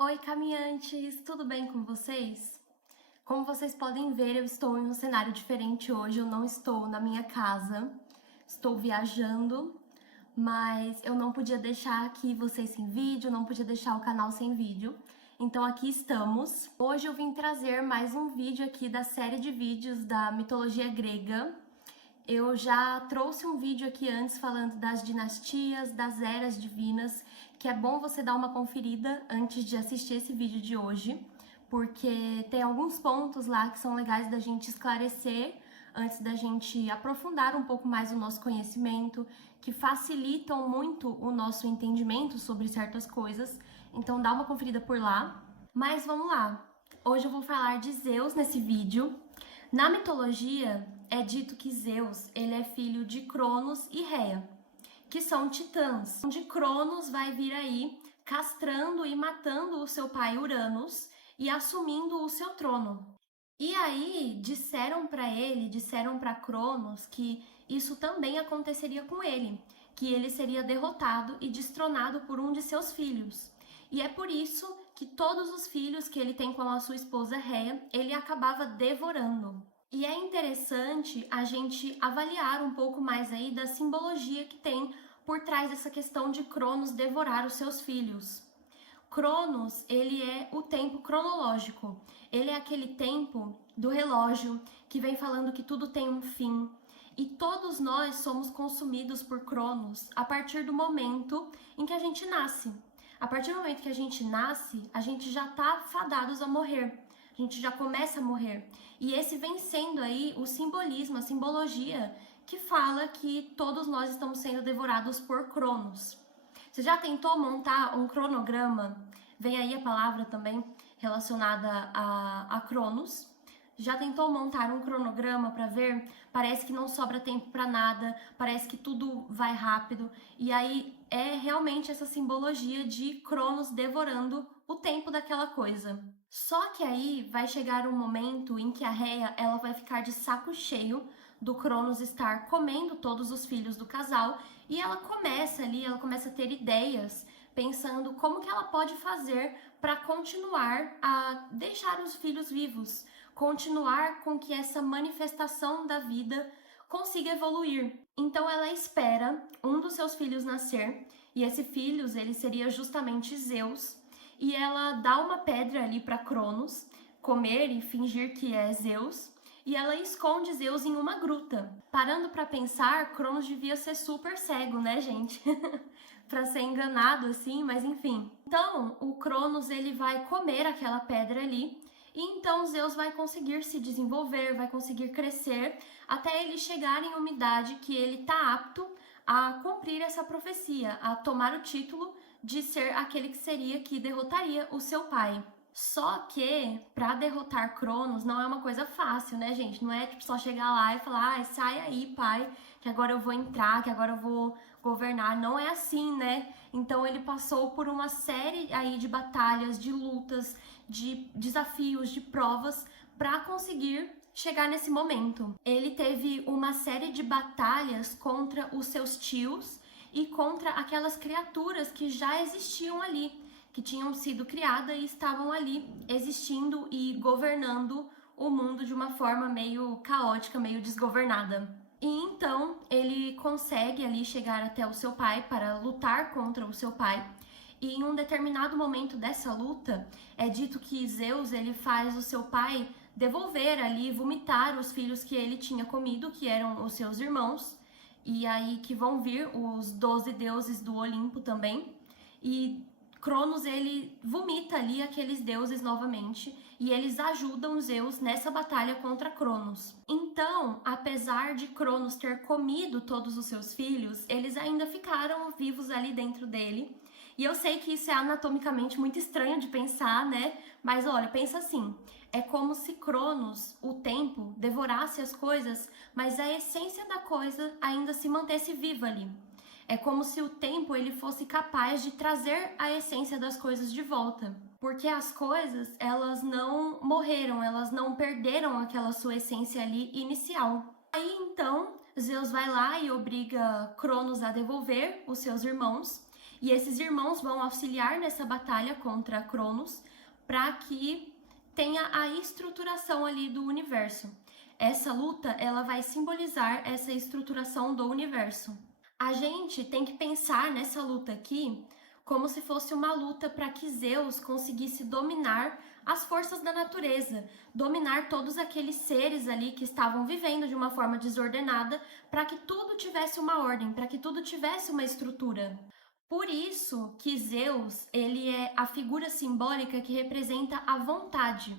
Oi, caminhantes! Tudo bem com vocês? Como vocês podem ver, eu estou em um cenário diferente hoje. Eu não estou na minha casa, estou viajando, mas eu não podia deixar aqui vocês sem vídeo, não podia deixar o canal sem vídeo. Então aqui estamos. Hoje eu vim trazer mais um vídeo aqui da série de vídeos da mitologia grega. Eu já trouxe um vídeo aqui antes falando das dinastias, das eras divinas, que é bom você dar uma conferida antes de assistir esse vídeo de hoje, porque tem alguns pontos lá que são legais da gente esclarecer antes da gente aprofundar um pouco mais o nosso conhecimento, que facilitam muito o nosso entendimento sobre certas coisas. Então dá uma conferida por lá. Mas vamos lá. Hoje eu vou falar de Zeus nesse vídeo. Na mitologia, é dito que Zeus ele é filho de Cronos e Rhea, que são titãs. De Cronos vai vir aí castrando e matando o seu pai Uranus e assumindo o seu trono. E aí disseram para Cronos que isso também aconteceria com ele, que ele seria derrotado e destronado por um de seus filhos. E é por isso que todos os filhos que ele tem com a sua esposa Rhea, ele acabava devorando. E é interessante a gente avaliar um pouco mais aí da simbologia que tem por trás dessa questão de Cronos devorar os seus filhos. Cronos, ele é o tempo cronológico. Ele é aquele tempo do relógio que vem falando que tudo tem um fim. E todos nós somos consumidos por Cronos a partir do momento em que a gente nasce. A partir do momento que a gente nasce, a gente já está fadados a morrer. A gente já começa a morrer. E esse vem sendo aí o simbolismo, a simbologia que fala que todos nós estamos sendo devorados por Cronos. Você já tentou montar um cronograma? Vem aí a palavra também relacionada a Cronos. Já tentou montar um cronograma para ver? Parece que não sobra tempo para nada, parece que tudo vai rápido. E aí é realmente essa simbologia de Cronos devorando o tempo daquela coisa. Só que aí vai chegar um momento em que a Rhea ela vai ficar de saco cheio do Cronos estar comendo todos os filhos do casal e ela começa a ter ideias pensando como que ela pode fazer para continuar a deixar os filhos vivos, continuar com que essa manifestação da vida consiga evoluir. Então ela espera um dos seus filhos nascer, e esse filho ele seria justamente Zeus, e ela dá uma pedra ali para Cronos comer e fingir que é Zeus, e ela esconde Zeus em uma gruta. Parando para pensar, Cronos devia ser super cego, né, gente? Para ser enganado assim, mas enfim. Então, o Cronos ele vai comer aquela pedra ali, e então Zeus vai conseguir se desenvolver, vai conseguir crescer, até ele chegar em uma idade que ele está apto a cumprir essa profecia, a tomar o título de ser aquele que derrotaria o seu pai. Só que, para derrotar Cronos, não é uma coisa fácil, né, gente? Não é tipo só chegar lá e falar, sai aí, pai, que agora eu vou entrar, que agora eu vou governar. Não é assim, né? Então ele passou por uma série aí de batalhas, de lutas, de desafios, de provas para conseguir chegar nesse momento. Ele teve uma série de batalhas contra os seus tios e contra aquelas criaturas que já existiam ali, que tinham sido criadas e estavam ali existindo e governando o mundo de uma forma meio caótica, meio desgovernada. E então ele consegue ali chegar até o seu pai para lutar contra o seu pai. E em um determinado momento dessa luta, é dito que Zeus ele faz o seu pai devolver ali, vomitar os filhos que ele tinha comido, que eram os seus irmãos, e aí que vão vir os 12 deuses do Olimpo também. E Cronos ele vomita ali aqueles deuses novamente e eles ajudam Zeus nessa batalha contra Cronos. Então, apesar de Cronos ter comido todos os seus filhos, eles ainda ficaram vivos ali dentro dele. E eu sei que isso é anatomicamente muito estranho de pensar, né? Mas olha, pensa assim, é como se Cronos, o tempo, devorasse as coisas, mas a essência da coisa ainda se mantesse viva ali. É como se o tempo ele fosse capaz de trazer a essência das coisas de volta. Porque as coisas, elas não morreram, elas não perderam aquela sua essência ali inicial. Aí então, Zeus vai lá e obriga Cronos a devolver os seus irmãos. E esses irmãos vão auxiliar nessa batalha contra Cronos para que tenha a estruturação ali do universo. Essa luta, ela vai simbolizar essa estruturação do universo. A gente tem que pensar nessa luta aqui como se fosse uma luta para que Zeus conseguisse dominar as forças da natureza, dominar todos aqueles seres ali que estavam vivendo de uma forma desordenada, para que tudo tivesse uma ordem, para que tudo tivesse uma estrutura. Por isso que Zeus, ele é a figura simbólica que representa a vontade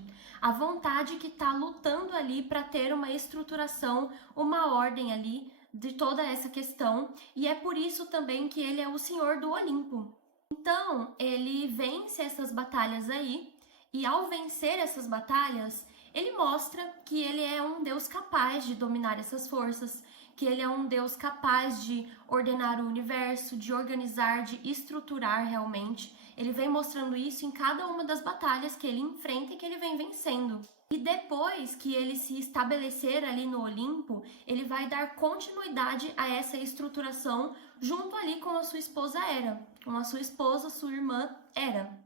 que está lutando ali para ter uma estruturação, uma ordem ali de toda essa questão, e é por isso também que ele é o Senhor do Olimpo. Então, ele vence essas batalhas aí, e ao vencer essas batalhas, ele mostra que ele é um Deus capaz de dominar essas forças, que ele é um Deus capaz de ordenar o universo, de organizar, de estruturar realmente. Ele vem mostrando isso em cada uma das batalhas que ele enfrenta e que ele vem vencendo. E depois que ele se estabelecer ali no Olimpo, ele vai dar continuidade a essa estruturação junto ali com a sua esposa Hera, com a sua esposa, sua irmã Hera.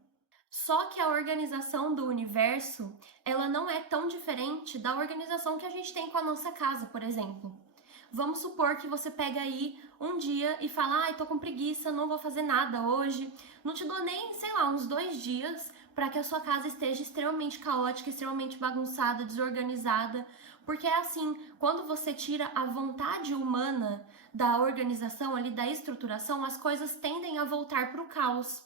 Só que a organização do universo, ela não é tão diferente da organização que a gente tem com a nossa casa, por exemplo. Vamos supor que você pega aí um dia e fala, ai, tô com preguiça, não vou fazer nada hoje. Não te dou nem, sei lá, uns 2 dias para que a sua casa esteja extremamente caótica, extremamente bagunçada, desorganizada. Porque é assim, quando você tira a vontade humana da organização ali, da estruturação, as coisas tendem a voltar para o caos.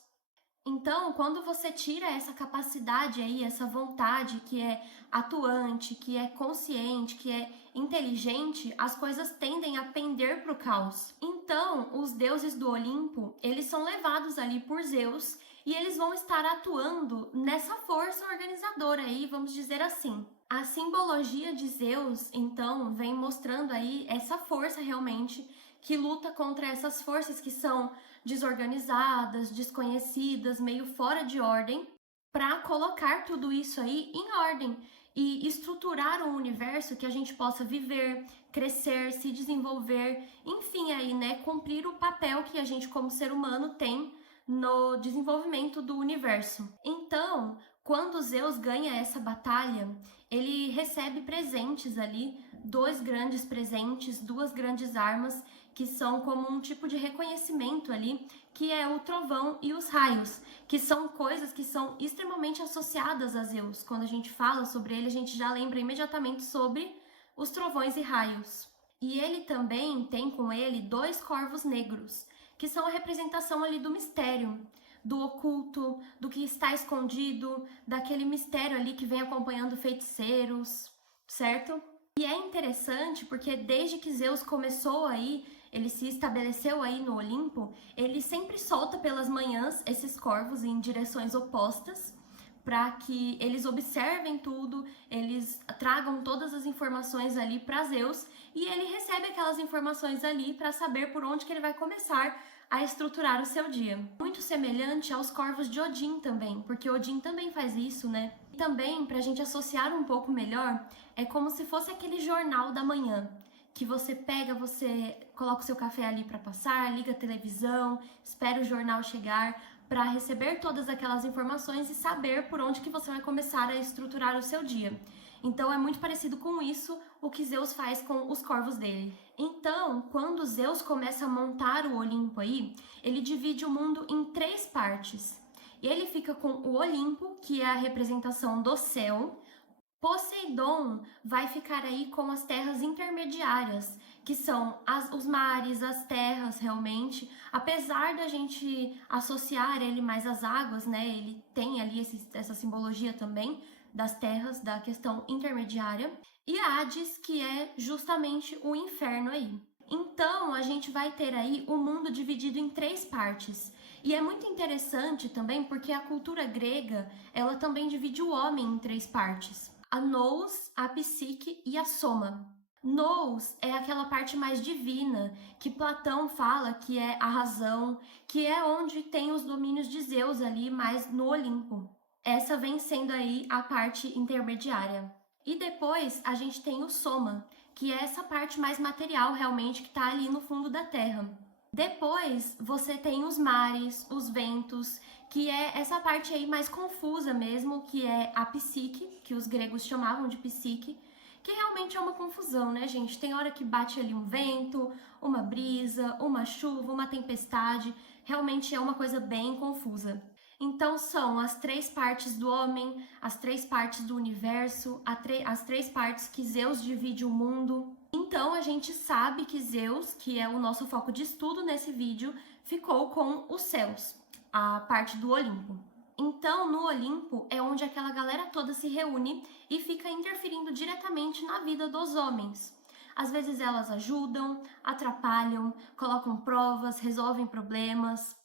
Então, quando você tira essa capacidade aí, essa vontade que é atuante, que é consciente, que é inteligente, as coisas tendem a pender para o caos. Então, os deuses do Olimpo, eles são levados ali por Zeus e eles vão estar atuando nessa força organizadora aí, vamos dizer assim. A simbologia de Zeus, então, vem mostrando aí essa força realmente que luta contra essas forças que são desorganizadas, desconhecidas, meio fora de ordem, para colocar tudo isso aí em ordem e estruturar um universo que a gente possa viver, crescer, se desenvolver, enfim, aí, né, cumprir o papel que a gente como ser humano tem no desenvolvimento do universo. Então, quando Zeus ganha essa batalha, ele recebe presentes ali, 2 grandes presentes, 2 grandes armas, que são como um tipo de reconhecimento ali, que é o trovão e os raios, que são coisas que são extremamente associadas a Zeus. Quando a gente fala sobre ele, a gente já lembra imediatamente sobre os trovões e raios. E ele também tem com ele 2 corvos negros, que são a representação ali do mistério, do oculto, do que está escondido, daquele mistério ali que vem acompanhando feiticeiros, certo? E é interessante porque desde que Zeus começou aí, ele se estabeleceu aí no Olimpo, ele sempre solta pelas manhãs esses corvos em direções opostas, para que eles observem tudo, eles tragam todas as informações ali para Zeus, e ele recebe aquelas informações ali para saber por onde que ele vai começar a estruturar o seu dia. Muito semelhante aos corvos de Odin também, porque Odin também faz isso, né? E também, para a gente associar um pouco melhor, é como se fosse aquele jornal da manhã, que você pega, você coloca o seu café ali para passar, liga a televisão, espera o jornal chegar para receber todas aquelas informações e saber por onde que você vai começar a estruturar o seu dia. Então é muito parecido com isso o que Zeus faz com os corvos dele. Então, quando Zeus começa a montar o Olimpo aí, ele divide o mundo em 3 partes. E ele fica com o Olimpo, que é a representação do céu. Poseidon vai ficar aí com as terras intermediárias, que são os mares, as terras realmente. Apesar da gente associar ele mais às águas, né? Ele tem ali essa simbologia também das terras, da questão intermediária. E Hades, que é justamente o inferno aí. Então, a gente vai ter aí o mundo dividido em 3 partes. E é muito interessante também porque a cultura grega, ela também divide o homem em 3 partes. A nous, a psique e a soma. Nous é aquela parte mais divina, que Platão fala que é a razão, que é onde tem os domínios de Zeus ali, mais no Olimpo. Essa vem sendo aí a parte intermediária. E depois a gente tem o soma, que é essa parte mais material realmente que está ali no fundo da terra. Depois você tem os mares, os ventos, que é essa parte aí mais confusa mesmo, que é a psique, que os gregos chamavam de psique, que realmente é uma confusão, né, gente? Tem hora que bate ali um vento, uma brisa, uma chuva, uma tempestade, realmente é uma coisa bem confusa. Então são as três partes do homem, as três partes do universo, as três partes que Zeus divide o mundo. Então a gente sabe que Zeus, que é o nosso foco de estudo nesse vídeo, ficou com os céus, a parte do Olimpo. Então no Olimpo é onde aquela galera toda se reúne e fica interferindo diretamente na vida dos homens. Às vezes elas ajudam, atrapalham, colocam provas, resolvem problemas.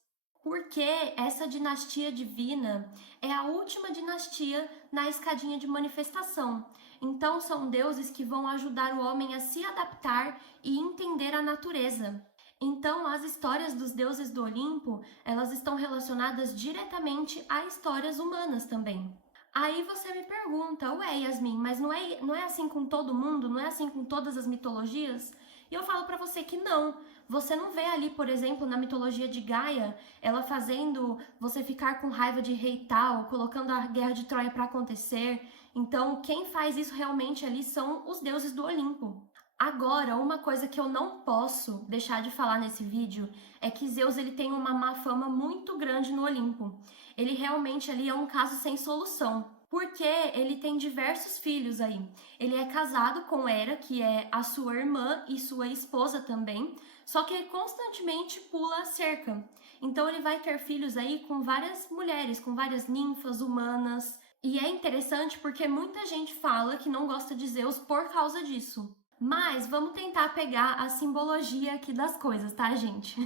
Porque essa dinastia divina é a última dinastia na escadinha de manifestação. Então são deuses que vão ajudar o homem a se adaptar e entender a natureza. Então as histórias dos deuses do Olimpo, elas estão relacionadas diretamente a histórias humanas também. Aí você me pergunta, ué, Yasmin, mas não é assim com todo mundo? Não é assim com todas as mitologias? E eu falo pra você que não. Você não vê ali, por exemplo, na mitologia de Gaia, ela fazendo você ficar com raiva de rei tal, colocando a guerra de Troia para acontecer. Então, quem faz isso realmente ali são os deuses do Olimpo. Agora, uma coisa que eu não posso deixar de falar nesse vídeo é que Zeus ele tem uma má fama muito grande no Olimpo. Ele realmente ali é um caso sem solução. Porque ele tem diversos filhos aí. Ele é casado com Hera, que é a sua irmã e sua esposa também, só que ele constantemente pula a cerca. Então ele vai ter filhos aí com várias mulheres, com várias ninfas humanas. E é interessante porque muita gente fala que não gosta de Zeus por causa disso. Mas vamos tentar pegar a simbologia aqui das coisas, tá, gente?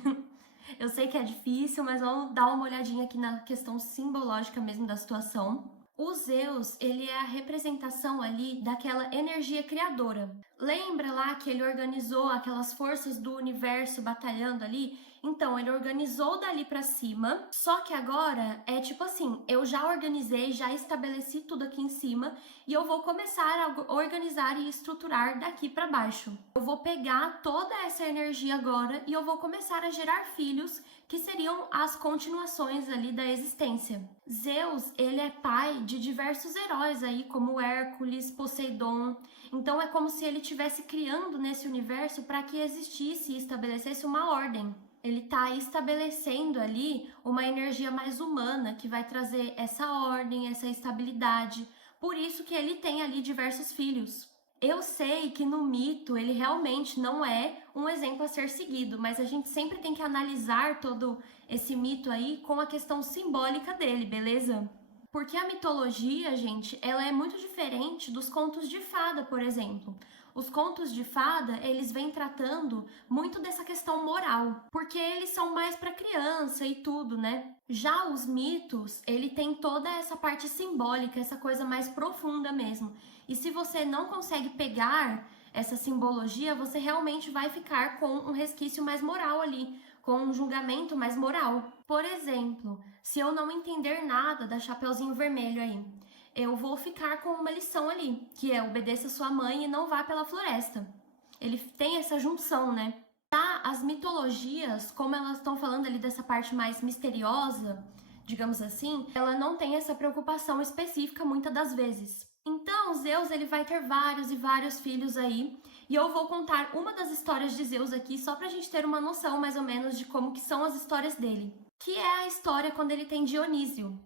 Eu sei que é difícil, mas vamos dar uma olhadinha aqui na questão simbológica mesmo da situação. O Zeus, ele é a representação ali daquela energia criadora. Lembra lá que ele organizou aquelas forças do universo batalhando ali? Então, ele organizou dali pra cima, só que agora é tipo assim, eu já organizei, já estabeleci tudo aqui em cima e eu vou começar a organizar e estruturar daqui pra baixo. Eu vou pegar toda essa energia agora e eu vou começar a gerar filhos que seriam as continuações ali da existência. Zeus, ele é pai de diversos heróis aí, como Hércules, Poseidon. Então é como se ele estivesse criando nesse universo para que existisse e estabelecesse uma ordem. Ele está estabelecendo ali uma energia mais humana que vai trazer essa ordem, essa estabilidade. Por isso que ele tem ali diversos filhos. Eu sei que no mito ele realmente não é um exemplo a ser seguido, mas a gente sempre tem que analisar todo esse mito aí com a questão simbólica dele, beleza? Porque a mitologia, gente, ela é muito diferente dos contos de fada, por exemplo. Os contos de fada, eles vêm tratando muito dessa questão moral, porque eles são mais para criança e tudo, né? Já os mitos, ele tem toda essa parte simbólica, essa coisa mais profunda mesmo. E se você não consegue pegar essa simbologia, você realmente vai ficar com um resquício mais moral ali, com um julgamento mais moral. Por exemplo, se eu não entender nada da Chapeuzinho Vermelho aí, eu vou ficar com uma lição ali, que é obedeça sua mãe e não vá pela floresta. Ele tem essa junção, né? Tá, as mitologias, como elas estão falando ali dessa parte mais misteriosa, digamos assim, ela não tem essa preocupação específica muitas das vezes. Então, Zeus ele vai ter vários e vários filhos aí, e eu vou contar uma das histórias de Zeus aqui só pra gente ter uma noção mais ou menos de como que são as histórias dele, que é a história quando ele tem Dionísio.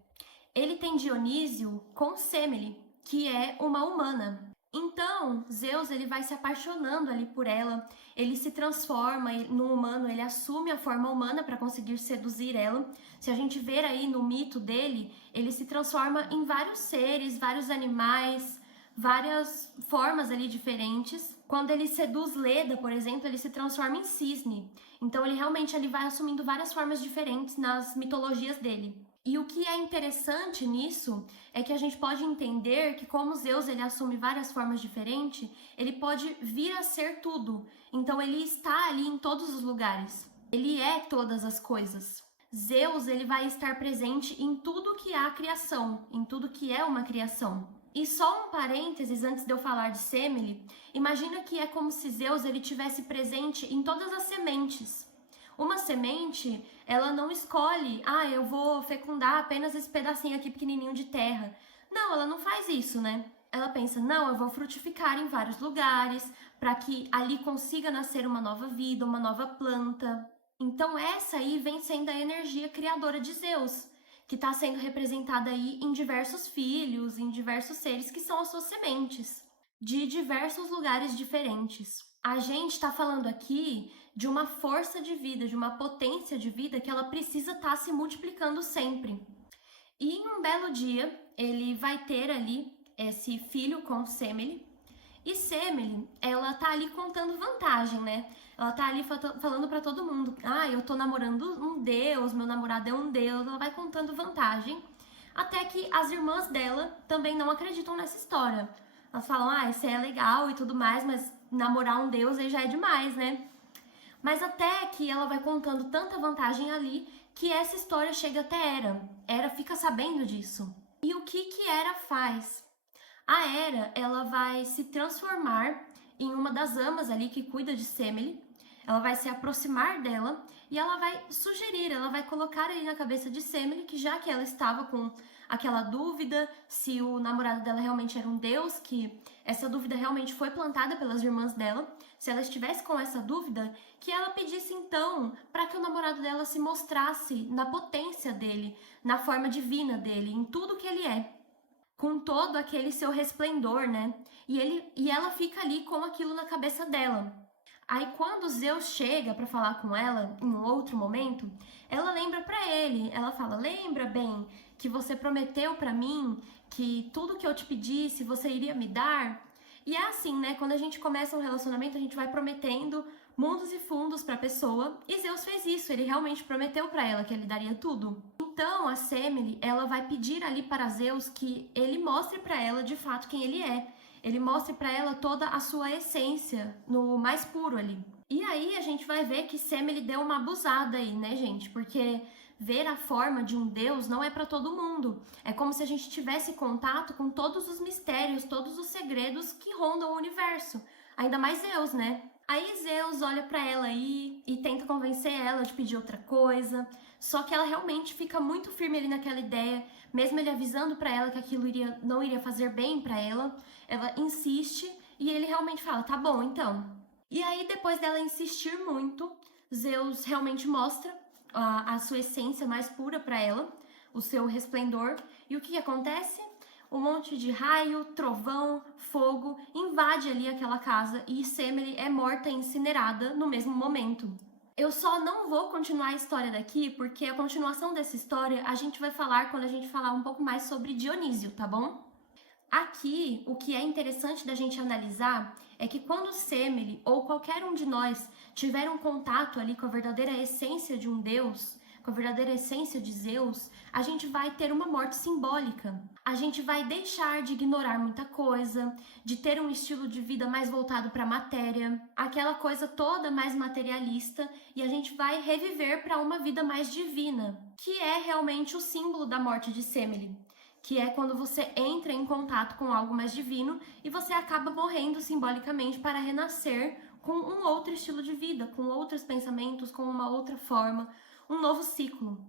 Ele tem Dionísio com Semele, que é uma humana. Então, Zeus ele vai se apaixonando ali por ela, ele se transforma no humano, ele assume a forma humana para conseguir seduzir ela. Se a gente ver aí no mito dele, ele se transforma em vários seres, vários animais, várias formas ali diferentes. Quando ele seduz Leda, por exemplo, ele se transforma em cisne. Então ele realmente ele vai assumindo várias formas diferentes nas mitologias dele. E o que é interessante nisso é que a gente pode entender que como Zeus ele assume várias formas diferentes, ele pode vir a ser tudo. Então ele está ali em todos os lugares. Ele é todas as coisas. Zeus ele vai estar presente em tudo que há criação, em tudo que é uma criação. E só um parênteses antes de eu falar de Semele, imagina que é como se Zeus ele tivesse presente em todas as sementes. Uma semente, ela não escolhe, eu vou fecundar apenas esse pedacinho aqui pequenininho de terra. Não, ela não faz isso, né? Ela pensa, não, eu vou frutificar em vários lugares, para que ali consiga nascer uma nova vida, uma nova planta. Então essa aí vem sendo a energia criadora de Zeus, que está sendo representada aí em diversos filhos, em diversos seres que são as suas sementes, de diversos lugares diferentes. A gente está falando aqui de uma força de vida, de uma potência de vida que ela precisa estar se multiplicando sempre. E em um belo dia, ele vai ter ali esse filho com Semele. E Semele, ela tá ali contando vantagem, né? Ela tá ali falando pra todo mundo, eu tô namorando um deus, meu namorado é um deus. Ela vai contando vantagem, até que as irmãs dela também não acreditam nessa história. Elas falam, isso é legal e tudo mais, mas namorar um deus aí já é demais, né? Mas até que ela vai contando tanta vantagem ali, que essa história chega até Hera. Hera fica sabendo disso. E o que Hera faz? A Hera, ela vai se transformar em uma das amas ali que cuida de Semele. Ela vai se aproximar dela e ela vai sugerir, ela vai colocar ali na cabeça de Semele que, já que ela estava com aquela dúvida se o namorado dela realmente era um deus, que essa dúvida realmente foi plantada pelas irmãs dela, se ela estivesse com essa dúvida, que ela pedisse então para que o namorado dela se mostrasse na potência dele, na forma divina dele, em tudo que ele é, com todo aquele seu resplendor, né? E ela fica ali com aquilo na cabeça dela. Aí quando Zeus chega para falar com ela em um outro momento, ela lembra para ele, ela fala, lembra bem que você prometeu para mim que tudo que eu te pedisse você iria me dar? E é assim, né? Quando a gente começa um relacionamento, a gente vai prometendo mundos e fundos para a pessoa, e Zeus fez isso, ele realmente prometeu para ela que ele daria tudo. Então a Semele, ela vai pedir ali para Zeus que ele mostre para ela de fato quem ele é. Ele mostre para ela toda a sua essência, no mais puro ali. E aí a gente vai ver que Semele deu uma abusada aí, né, gente? Porque ver a forma de um deus não é para todo mundo. É como se a gente tivesse contato com todos os mistérios, todos os segredos que rondam o universo. Ainda mais Zeus, né? Aí Zeus olha para ela aí e tenta convencer ela de pedir outra coisa. Só que ela realmente fica muito firme ali naquela ideia, mesmo ele avisando para ela que aquilo não iria fazer bem para ela. Ela insiste e ele realmente fala, tá bom, então. E aí, depois dela insistir muito, Zeus realmente mostra a sua essência mais pura para ela, o seu resplendor. E o que acontece? Um monte de raio, trovão, fogo invade ali aquela casa e Semele é morta e incinerada no mesmo momento. Eu só não vou continuar a história daqui, porque a continuação dessa história a gente vai falar quando a gente falar um pouco mais sobre Dionísio, tá bom? Aqui, o que é interessante da gente analisar é que quando Semele ou qualquer um de nós tiver um contato ali com a verdadeira essência de um deus, com a verdadeira essência de Zeus, a gente vai ter uma morte simbólica. A gente vai deixar de ignorar muita coisa, de ter um estilo de vida mais voltado para a matéria, aquela coisa toda mais materialista, e a gente vai reviver para uma vida mais divina, que é realmente o símbolo da morte de Semele, que é quando você entra em contato com algo mais divino e você acaba morrendo simbolicamente para renascer com um outro estilo de vida, com outros pensamentos, com uma outra forma, um novo ciclo,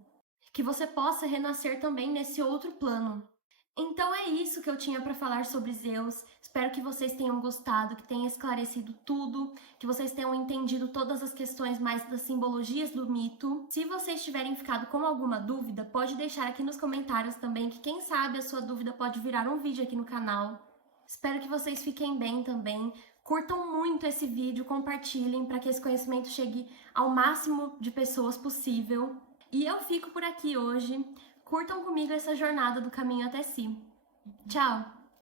que você possa renascer também nesse outro plano. Então é isso que eu tinha para falar sobre Zeus. Espero que vocês tenham gostado, que tenha esclarecido tudo, que vocês tenham entendido todas as questões mais das simbologias do mito. Se vocês tiverem ficado com alguma dúvida, pode deixar aqui nos comentários também, que quem sabe a sua dúvida pode virar um vídeo aqui no canal. Espero que vocês fiquem bem também. Curtam muito esse vídeo, compartilhem para que esse conhecimento chegue ao máximo de pessoas possível. E eu fico por aqui hoje. Curtam comigo essa jornada do caminho até si. Tchau!